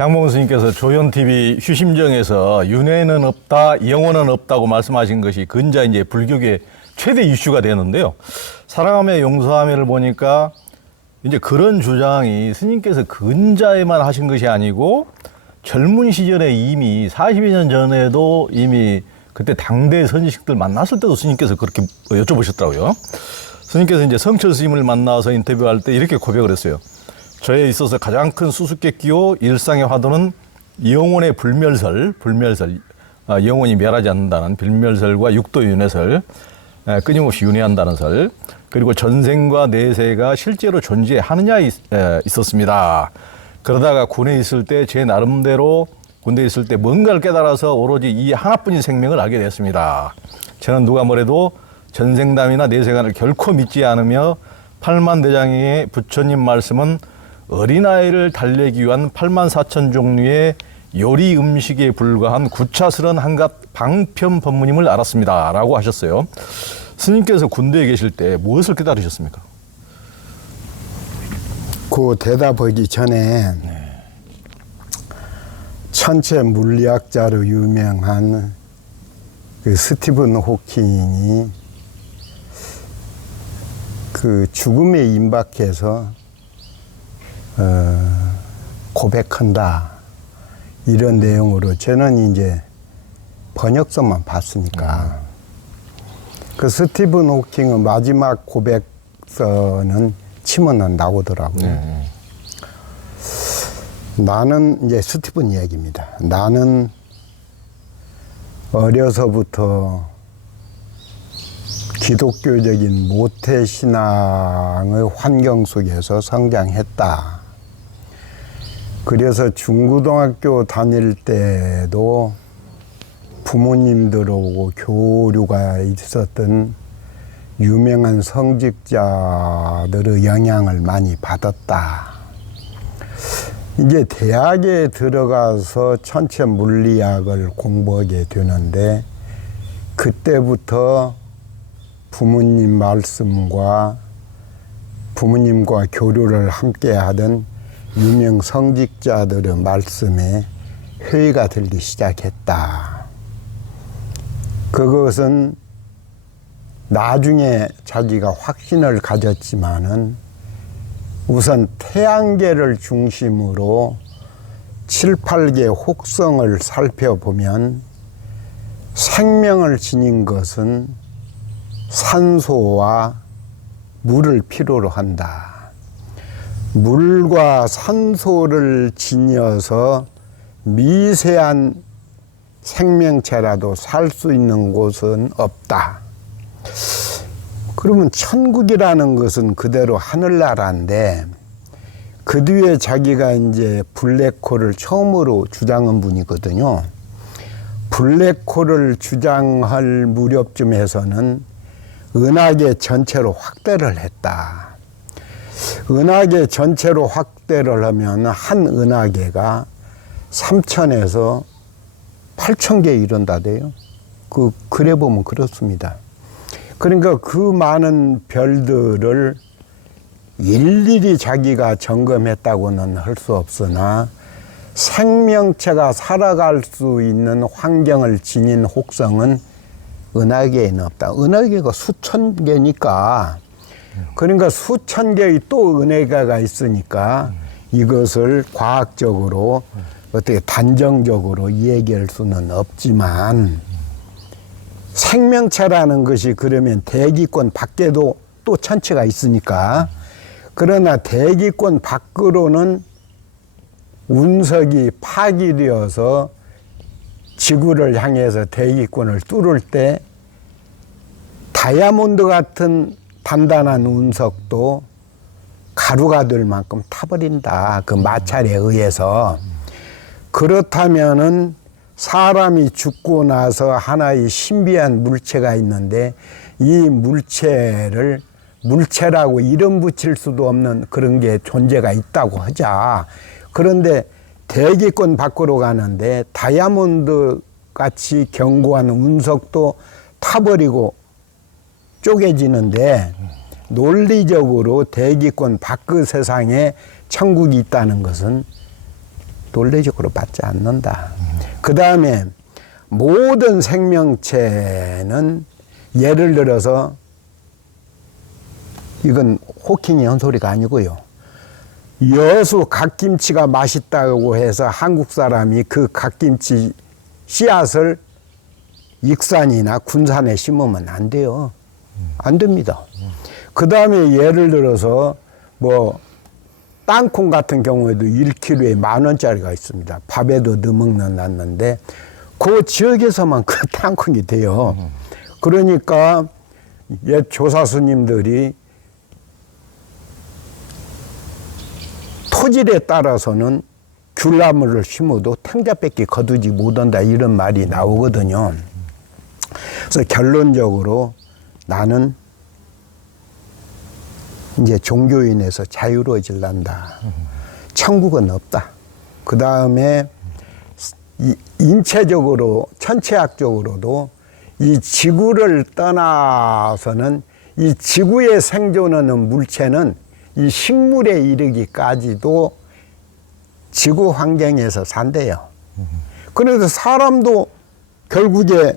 장봉 스님께서 조연TV 휴심정에서 윤회는 없다, 영혼은 없다고 말씀하신 것이 근자 이제 불교계 최대 이슈가 되는데요. 사랑하며 용서하며를 보니까 이제 그런 주장이 스님께서 근자에만 하신 것이 아니고 젊은 시절에 이미 40여 년 전에도 이미 그때 당대 선지식들 만났을 때도 스님께서 그렇게 여쭤보셨더라고요. 스님께서 이제 성철 스님을 만나서 인터뷰할 때 이렇게 고백을 했어요. 저에 있어서 가장 큰 수수께끼요 일상의 화두는 영혼의 불멸설, 영혼이 멸하지 않는다는 불멸설과 육도윤회설, 끊임없이 윤회한다는 설, 그리고 전생과 내세가 실제로 존재하느냐에 있었습니다. 그러다가 군에 있을 때 제 나름대로 군대에 있을 때 뭔가를 깨달아서 오로지 이 하나뿐인 생명을 알게 됐습니다. 저는 누가 뭐래도 전생담이나 내세관을 결코 믿지 않으며 팔만대장의 부처님 말씀은 어린아이를 달래기 위한 84,000 종류의 요리 음식에 불과한 구차스런 한갓 방편 법문임을 알았습니다. 라고 하셨어요. 스님께서 군대에 계실 때 무엇을 깨달으셨습니까? 그 대답하기 전에 천체 물리학자로 유명한 그 스티븐 호킹이 그 죽음에 임박해서 고백한다 이런 내용으로 저는 이제 번역서만 봤으니까 그 스티븐 호킹의 마지막 고백서는 치면 나오더라고요. 나는 이제 스티븐 이야기입니다. 나는 어려서부터 기독교적인 모태신앙의 환경 속에서 성장했다. 그래서 중고등학교 다닐 때도 부모님들하고 교류가 있었던 유명한 성직자들의 영향을 많이 받았다. 이제 대학에 들어가서 천체 물리학을 공부하게 되는데 그때부터 부모님 말씀과 부모님과 교류를 함께 하던 유명 성직자들의 말씀에 회의가 들기 시작했다. 그것은 나중에 자기가 확신을 가졌지만은 우선 태양계를 중심으로 7, 8개 혹성을 살펴보면 생명을 지닌 것은 산소와 물을 필요로 한다. 물과 산소를 지녀서 미세한 생명체라도 살 수 있는 곳은 없다. 그러면 천국이라는 것은 그대로 하늘나라인데 그 뒤에 자기가 이제 블랙홀을 처음으로 주장한 분이거든요. 블랙홀을 주장할 무렵쯤에서는 은하계 전체로 확대를 했다. 은하계 전체로 확대를 하면 한 은하계가 3,000에서 8,000개 이른다대요. 그래 보면 그렇습니다. 그러니까 그 많은 별들을 일일이 자기가 점검했다고는 할 수 없으나 생명체가 살아갈 수 있는 환경을 지닌 혹성은 은하계에는 없다. 은하계가 수천 개니까 그러니까 수천 개의 또 은하계가 있으니까 이것을 과학적으로 어떻게 단정적으로 얘기할 수는 없지만 생명체라는 것이 그러면 대기권 밖에도 또 천체가 있으니까 그러나 대기권 밖으로는 운석이 파기되어서 지구를 향해서 대기권을 뚫을 때 다이아몬드 같은 단단한 운석도 가루가 될 만큼 타버린다. 그 마찰에 의해서. 그렇다면은 사람이 죽고 나서 하나의 신비한 물체가 있는데 이 물체를 물체라고 이름 붙일 수도 없는 그런 게 존재가 있다고 하자. 그런데 대기권 밖으로 가는데 다이아몬드 같이 견고한 운석도 타버리고 쪼개지는데 논리적으로 대기권 밖의 세상에 천국이 있다는 것은 논리적으로 받지 않는다. 그 다음에 모든 생명체는 예를 들어서 이건 호킹이 한 소리가 아니고요. 여수 갓김치가 맛있다고 해서 한국 사람이 그 갓김치 씨앗을 익산이나 군산에 심으면 안 돼요. 안 됩니다. 그 다음에 예를 들어서 뭐 땅콩 같은 경우에도 1kg에 10,000원짜리가 있습니다. 밥에도 넣어 먹는다는데 그 지역에서만 그 땅콩이 돼요. 그러니까 옛 조사 스님들이 토질에 따라서는 귤나무를 심어도 탱자뺏기 거두지 못한다 이런 말이 나오거든요. 그래서 결론적으로 나는 이제 종교인에서 자유로워질란다. 천국은 없다. 그 다음에 인체적으로 천체학적으로도 이 지구를 떠나서는 이 지구에 생존하는 물체는 이 식물에 이르기까지도 지구 환경에서 산대요. 그래서 사람도 결국에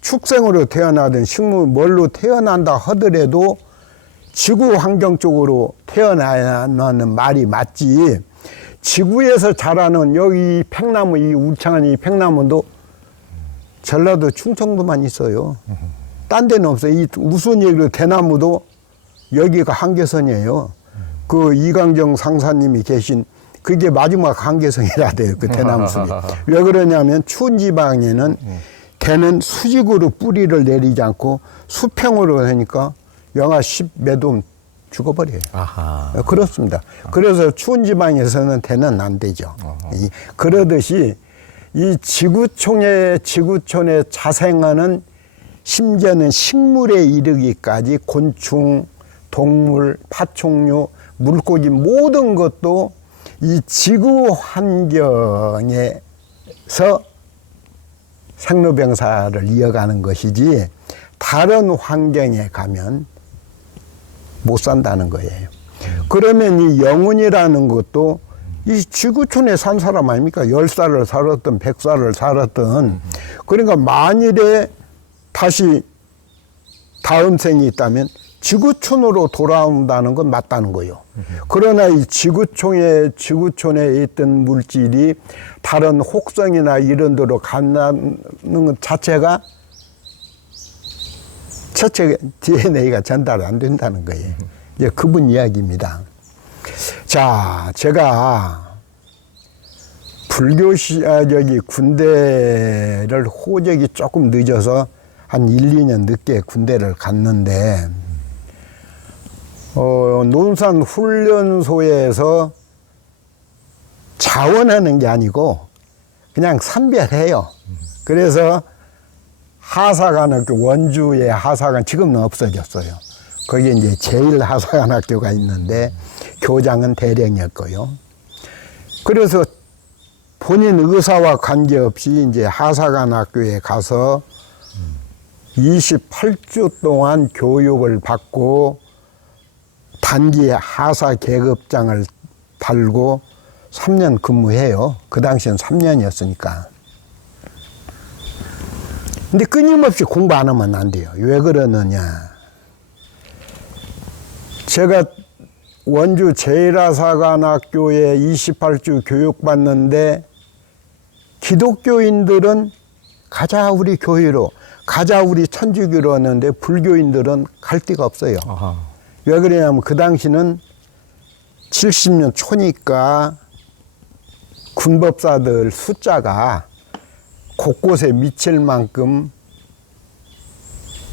축생으로 태어나든 식물 뭘로 태어난다 하더라도 지구 환경 쪽으로 태어나는 말이 맞지. 지구에서 자라는 여기 팽나무, 이 울창한 이 팽나무도 전라도 충청도만 있어요. 딴 데는 없어요. 이 무슨 얘기로 대나무도 여기가 한계선이에요. 그 이강정 상사님이 계신 그게 마지막 한계선이라 돼요. 그 대나무 숲이. 왜 그러냐면 추운 지방에는 걔는 수직으로 뿌리를 내리지 않고 수평으로 하니까 영하 10몇 도 죽어버려요. 아하. 그렇습니다. 그래서 추운 지방에서는 대는 안 되죠. 그러듯이 이 지구촌에 자생하는 심지어는 식물에 이르기까지 곤충, 동물, 파충류, 물고기 모든 것도 이 지구 환경에서 생로병사를 이어가는 것이지 다른 환경에 가면 못 산다는 거예요. 그러면 이 영혼이라는 것도 이 지구촌에 산 사람 아닙니까? 10살을 살았든 100살을 살았든 그러니까 만일에 다시 다음 생이 있다면 지구촌으로 돌아온다는 건 맞다는 거예요. 그러나 이 지구촌에 있던 물질이 다른 혹성이나 이런 데로 간다는 것 자체가 첫째 DNA가 전달 안 된다는 거예요. 이제 그분 이야기입니다. 자, 제가 여기 군대를 호적이 조금 늦어서 한 1, 2년 늦게 군대를 갔는데 논산 훈련소에서 자원하는 게 아니고 그냥 선별해요. 그래서 하사관학교, 원주의 하사관, 지금은 없어졌어요. 거기에 이제 제1하사관학교가 있는데 교장은 대령이었고요. 그래서 본인 의사와 관계없이 이제 하사관학교에 가서 28주 동안 교육을 받고 단기 하사 계급장을 달고 3년 근무해요. 그 당시엔 3년이었으니까. 근데 끊임없이 공부 안 하면 안 돼요. 왜 그러느냐. 제가 원주 제1하사관학교에 28주 교육받는데 기독교인들은 가자 우리 교회로, 가자 우리 천주교로 하는데 불교인들은 갈 데가 없어요. 아하. 왜 그러냐면 그 당시는 70년 초니까 군법사들 숫자가 곳곳에 미칠 만큼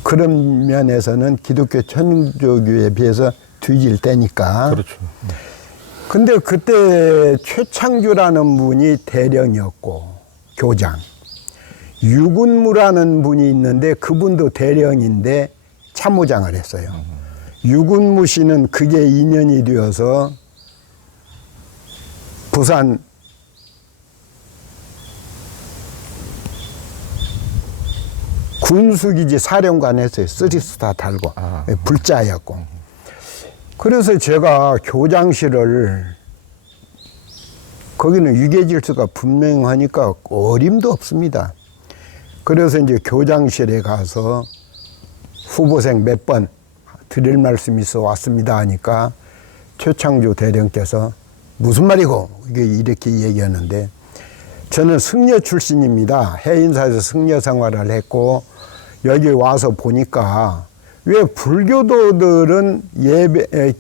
그런 면에서는 기독교 천주교에 비해서 뒤질 때니까. 그렇죠. 근데 그때 최창주라는 분이 대령이었고 교장, 유군무라는 분이 있는데 그분도 대령인데 참모장을 했어요. 유군무 씨는 그게 인연이 되어서 부산 군수기지 사령관 했어요. 쓰리스타 달고. 불자였고. 그래서 제가 교장실을 거기는 유계질서가 분명하니까 어림도 없습니다. 그래서 이제 교장실에 가서 후보생 몇 번 드릴 말씀이 있어 왔습니다 하니까 최창조 대령께서 무슨 말이고 이게 이렇게 얘기하는데, 저는 승려 출신입니다. 해인사에서 승려 생활을 했고 여기 와서 보니까 왜 불교도들은 예배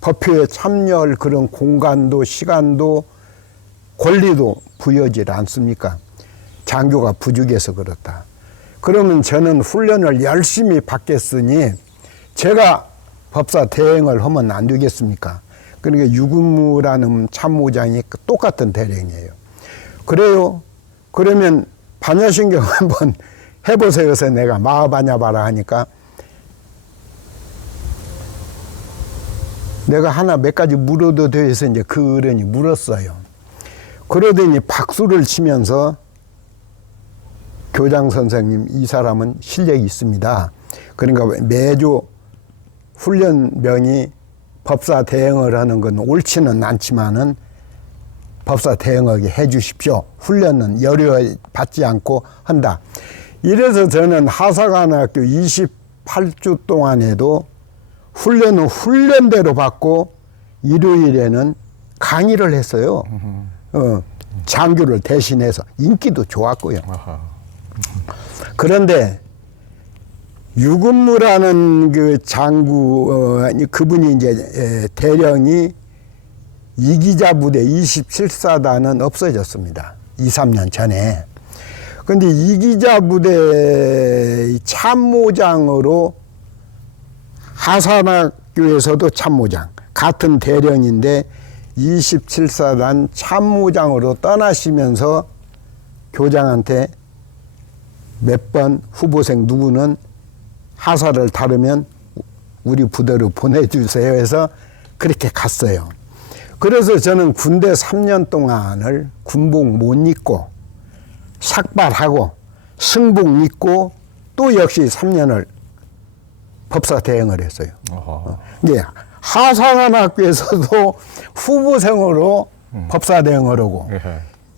법회에 참여할 그런 공간도 시간도 권리도 부여질 않습니까? 장교가 부족해서 그렇다. 그러면 저는 훈련을 열심히 받겠으니 제가 법사 대행을 하면 안 되겠습니까? 그러니까 유근무라는 참모장이 똑같은 대령이에요. 그래요? 그러면 반야신경 한번 해보세요. 해서 내가 마하바냐바라 하니까 내가 하나 몇 가지 물어도 돼 해서 이제 그러니 물었어요. 그러더니 박수를 치면서 교장 선생님, 이 사람은 실력이 있습니다. 그러니까 매주 훈련병이 법사 대행을 하는 건 옳지는 않지만은 법사 대행하게 해 주십시오. 훈련은 열여 받지 않고 한다. 이래서 저는 하사관학교 28주 동안에도 훈련은 훈련대로 받고 일요일에는 강의를 했어요. 장교를 대신해서 인기도 좋았고요. 그런데 유근무라는 그 장구, 그분이 이제 대령이 이기자 부대 27사단은 없어졌습니다. 2, 3년 전에. 근데 이기자 부대 참모장으로 하산학교에서도 참모장, 같은 대령인데 27사단 참모장으로 떠나시면서 교장한테 몇 번 후보생 누구는 하사를 다루면 우리 부대로 보내주세요 해서 그렇게 갔어요. 그래서 저는 군대 3년 동안을 군복 못 입고 삭발하고 승복 입고 또 역시 3년을 법사 대행을 했어요. 예, 하상한학교에서도 후보생으로 법사 대행을 하고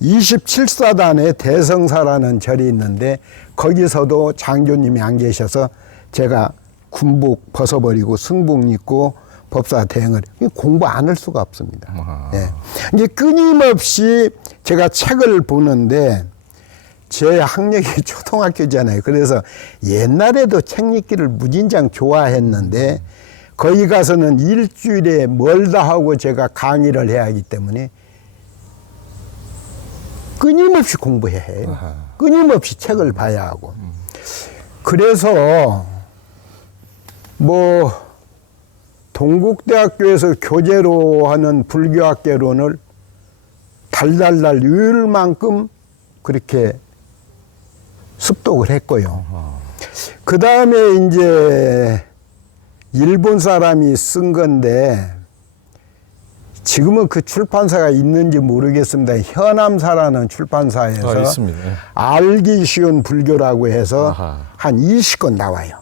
27사단에 대성사라는 절이 있는데 거기서도 장교님이 안 계셔서 제가 군복 벗어버리고 승복 입고 법사 대행을 공부 안 할 수가 없습니다. 예. 이제 끊임없이 제가 책을 보는데 제 학력이 초등학교잖아요. 그래서 옛날에도 책 읽기를 무진장 좋아했는데 거기 가서는 일주일에 멀다 하고 제가 강의를 해야 하기 때문에 끊임없이 공부해야 해요. 끊임없이 책을 봐야 하고. 그래서 뭐 동국대학교에서 교재로 하는 불교학개론을 달달달 요일만큼 그렇게 습독을 했고요. 그 다음에 이제 일본 사람이 쓴 건데 지금은 그 출판사가 있는지 모르겠습니다. 현암사라는 출판사에서 있습니다. 알기 쉬운 불교라고 해서 한 20권 나와요.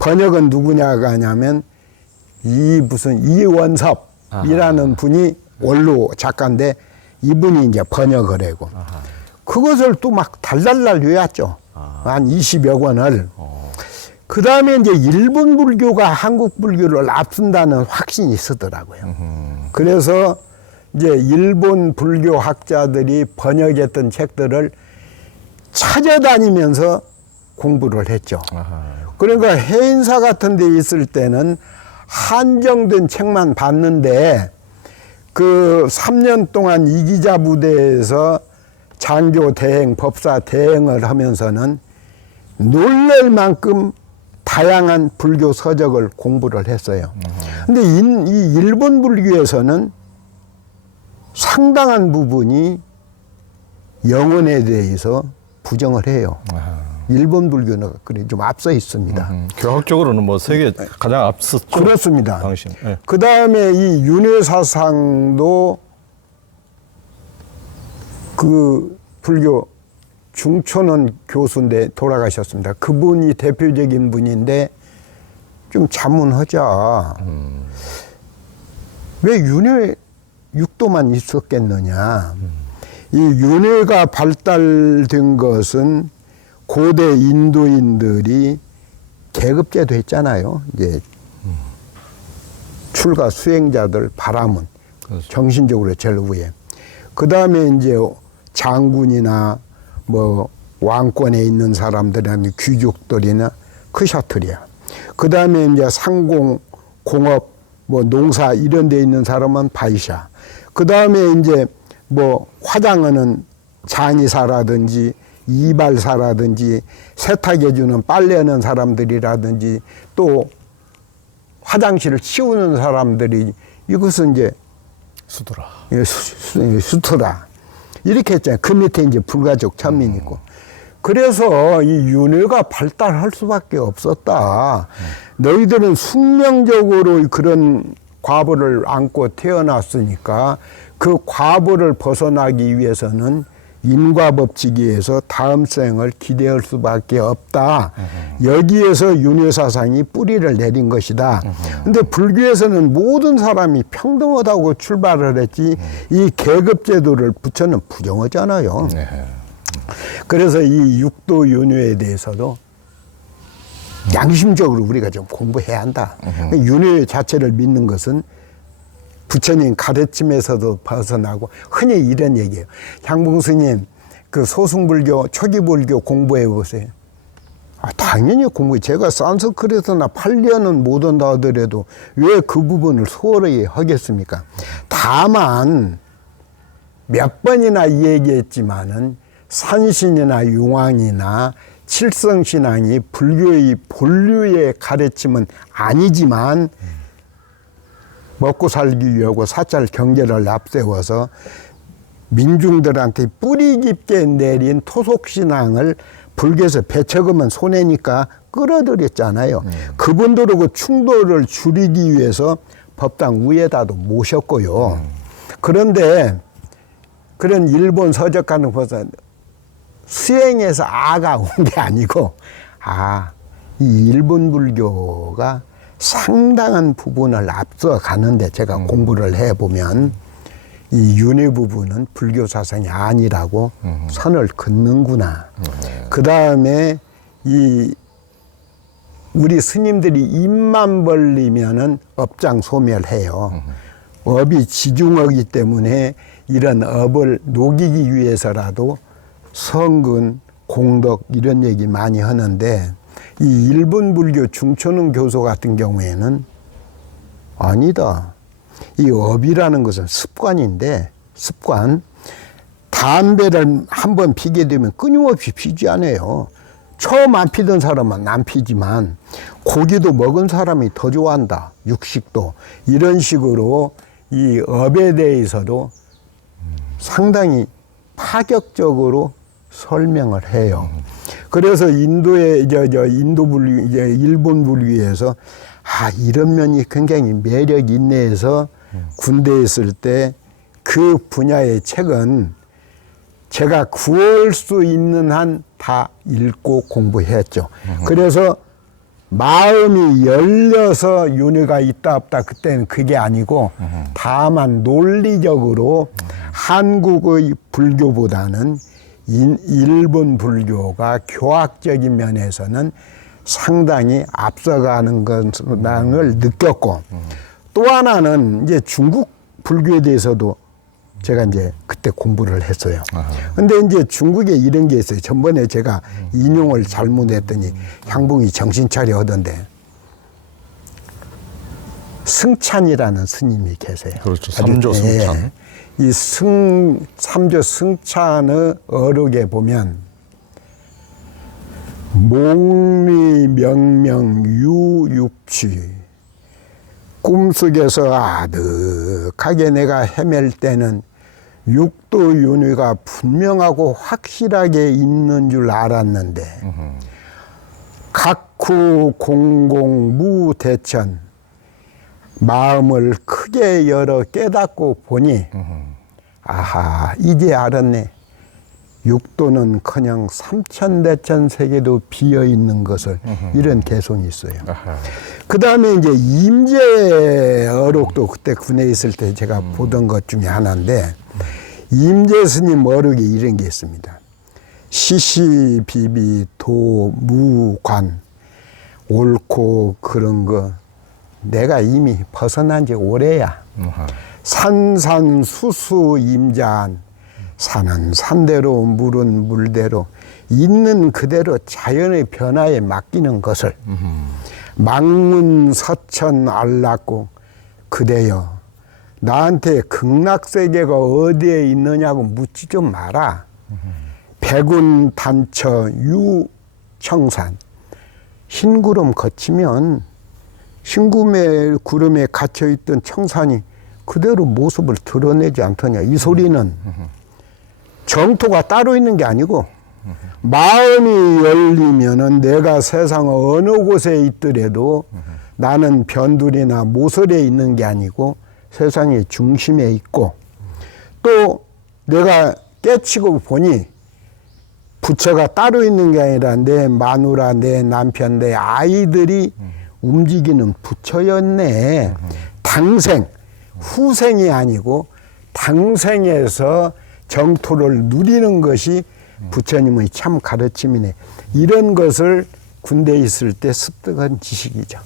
번역은 누구냐가 하냐면 이원섭이라는 분이 원로 작가인데 이분이 이제 번역을 하고 그것을 또 막 달달달 외웠죠. 한 20여 권을. 그 다음에 이제 일본 불교가 한국 불교를 앞선다는 확신이 있었더라고요. 그래서 이제 일본 불교 학자들이 번역했던 책들을 찾아다니면서 공부를 했죠. 그러니까 해인사 같은 데 있을 때는 한정된 책만 봤는데 그 3년 동안 이기자 부대에서 장교 대행, 법사 대행을 하면서는 놀랄 만큼 다양한 불교 서적을 공부를 했어요. 근데 이 일본 불교에서는 상당한 부분이 영혼에 대해서 부정을 해요. 일본 불교는 그래 좀 앞서 있습니다. 교학적으로는 뭐 세계 가장 앞섰죠. 그렇습니다. 당신. 네. 그 다음에 이 윤회 사상도 그 불교 중촌원 교수인데 돌아가셨습니다. 그분이 대표적인 분인데 좀 자문하자. 왜 윤회 육도만 있었겠느냐. 이 윤회가 발달된 것은 고대 인도인들이 계급제도 했잖아요. 이제 출가 수행자들 바라문 그렇죠. 정신적으로 제일 위에. 그 다음에 이제 장군이나 뭐 왕권에 있는 사람들이나 귀족들이나 크샤트리아. 그 다음에 이제 상공, 공업, 뭐 농사 이런 데 있는 사람은 바이샤. 그 다음에 이제 뭐 화장하는 장의사라든지 이발사라든지 세탁해주는 빨래하는 사람들이라든지 또 화장실을 치우는 사람들이 이것은 이제 수도라. 수트라 이렇게 했잖아요. 그 밑에 이제 불가족 천민 있고. 그래서 이 윤회가 발달할 수밖에 없었다. 너희들은 숙명적으로 그런 과보를 안고 태어났으니까 그 과보를 벗어나기 위해서는 인과법칙에서 다음 생을 기대할 수밖에 없다. 여기에서 윤회사상이 뿌리를 내린 것이다. 근데 불교에서는 모든 사람이 평등하다고 출발을 했지 이 계급제도를 부처는 부정하잖아요. 그래서 이 육도 윤회에 대해서도 양심적으로 우리가 좀 공부해야 한다. 윤회 자체를 믿는 것은 부처님 가르침에서도 벗어나고 흔히 이런 얘기예요. 향봉 스님 그 소승불교 초기불교 공부해 보세요. 당연히 공부해. 제가 산스크리트나 8년은 못 한다 하더라도 왜 그 부분을 소홀히 하겠습니까? 다만 몇 번이나 얘기했지만은 산신이나 융왕이나 칠성신앙이 불교의 본류의 가르침은 아니지만 먹고 살기 위하고 사찰 경제를 앞세워서 민중들한테 뿌리 깊게 내린 토속신앙을 불교에서 배척하면 손해니까 끌어들였잖아요. 그분들하고 충돌을 줄이기 위해서 법당 위에다도 모셨고요. 그런데 그런 일본 서적가는 벌써 수행해서 아가 온 게 아니고 이 일본 불교가 상당한 부분을 앞서 가는데 제가 공부를 해보면 이 윤회 부분은 불교 사상이 아니라고 선을 긋는구나. 그 다음에 이 우리 스님들이 입만 벌리면은 업장 소멸해요. 업이 지중하기 때문에 이런 업을 녹이기 위해서라도 성근, 공덕 이런 얘기 많이 하는데 이 일본 불교 중초능 교소 같은 경우에는 아니다. 이 업이라는 것은 습관인데 습관. 담배를 한번 피게 되면 끊임없이 피지 않아요. 처음 안 피던 사람은 안 피지만 고기도 먹은 사람이 더 좋아한다. 육식도. 이런 식으로 이 업에 대해서도 상당히 파격적으로 설명을 해요. 그래서 인도의 인도 불교, 이제 일본 불교에서 이런 면이 굉장히 매력 있네 해서 군대에 있을 때 그 분야의 책은 제가 구할 수 있는 한 다 읽고 공부했죠. 그래서 마음이 열려서 윤회가 있다 없다 그때는 그게 아니고 다만 논리적으로 한국의 불교보다는 일본 불교가 교학적인 면에서는 상당히 앞서가는 것을 느꼈고 또 하나는 이제 중국 불교에 대해서도 제가 이제 그때 공부를 했어요. 근데 이제 중국에 이런 게 있어요. 전번에 제가 인용을 잘못했더니 향봉이 정신 차려 하던데 승찬이라는 스님이 계세요. 그렇죠. 삼조 승찬. 이 삼조 승찬의 어록에 보면 목리 명명 유육취 꿈속에서 아득하게 내가 헤맬 때는 육도 윤회가 분명하고 확실하게 있는 줄 알았는데 각후 공공 무대천 마음을 크게 열어 깨닫고 보니 이제 알았네. 육도는커녕 삼천대천 세계도 비어 있는 것을 이런 개성이 있어요. 그 다음에 이제 임재 어록도 그때 군에 있을 때 제가 보던 것 중에 하나인데 임재 스님 어록에 이런 게 있습니다. 시시비비 도무관 옳고 그런 거 내가 이미 벗어난 지 오래야. 산산수수 임자한 산은 산대로 물은 물대로 있는 그대로 자연의 변화에 맡기는 것을 망문서천 알랐고 그대여 나한테 극락세계가 어디에 있느냐고 묻지 좀 마라. 백운 단처 유청산 흰구름 거치면 흰구름에 구름에 갇혀있던 청산이 그대로 모습을 드러내지 않더냐. 이 소리는 정토가 따로 있는 게 아니고 마음이 열리면은 내가 세상 어느 곳에 있더라도 나는 변두리나 모서리에 있는 게 아니고 세상의 중심에 있고 또 내가 깨치고 보니 부처가 따로 있는 게 아니라 내 마누라, 내 남편, 내 아이들이 움직이는 부처였네. 당생, 후생이 아니고 당생에서 정토를 누리는 것이 부처님의 참 가르침이네. 이런 것을 군대에 있을 때 습득한 지식이죠.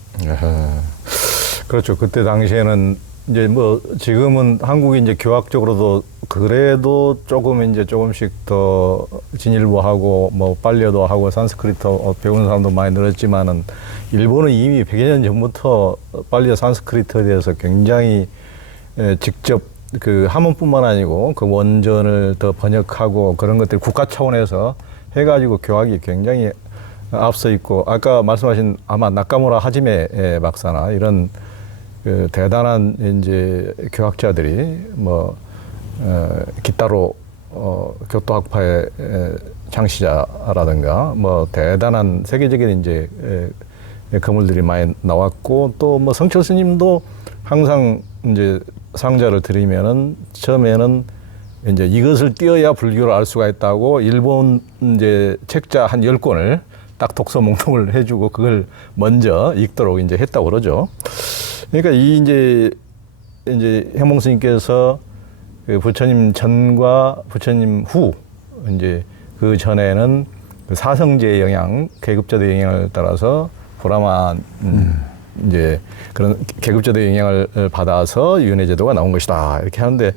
그렇죠. 그때 당시에는 이제 뭐 지금은 한국이 이제 교학적으로도 그래도 조금 이제 조금씩 더 진일보하고 뭐 빨려도 하고 산스크리트 배우는 사람도 많이 늘었지만은 일본은 이미 100여 년 전부터 빨리 산스크리트에 대해서 굉장히 직접 그 함원뿐만 아니고 그 원전을 더 번역하고 그런 것들 국가 차원에서 해가지고 교학이 굉장히 앞서 있고 아까 말씀하신 아마 나카무라 하지메 박사나 이런 그 대단한 이제 교학자들이 뭐 기타로 교토학파의 창시자라든가 뭐 대단한 세계적인 이제 거물들이 많이 나왔고 또 뭐 성철 스님도 항상 이제 상자를 드리면은 처음에는 이제 이것을 띄어야 불교를 알 수가 있다고 일본 이제 책자 한 10권을 딱 독서 목록을 해주고 그걸 먼저 읽도록 이제 했다고 그러죠. 그러니까 이 이제 현몽 스님께서 그 부처님 전과 부처님 후 이제 그 전에는 그 사성제의 영향, 계급제도의 영향을 따라서 브라만 이제 그런 계급제도의 영향을 받아서 윤회제도가 나온 것이다 이렇게 하는데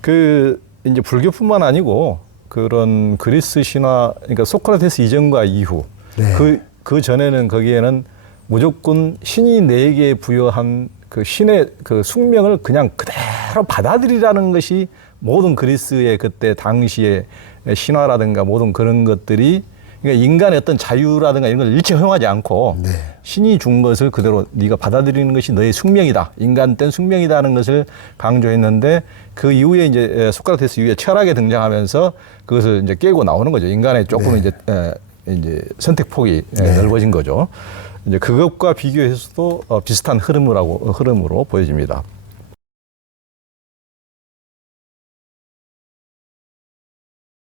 그 이제 불교뿐만 아니고 그런 그리스 신화 그러니까 소크라테스 이전과 이후 네. 그 전에는 거기에는 무조건 신이 내게 부여한 그 신의 그 숙명을 그냥 그대로 받아들이라는 것이 모든 그리스의 그때 당시의 신화라든가 모든 그런 것들이 그러니까 인간의 어떤 자유라든가 이런 걸 일체 허용하지 않고 네. 신이 준 것을 그대로 네가 받아들이는 것이 너의 숙명이다. 인간 땐 숙명이다는 것을 강조했는데 그 이후에 이제 소크라테스 이후에 철학에 등장하면서 그것을 이제 깨고 나오는 거죠. 인간의 조금 네. 이제 선택 폭이 네. 넓어진 거죠. 이제 그것과 비교해서도 비슷한 흐름으로 보여집니다.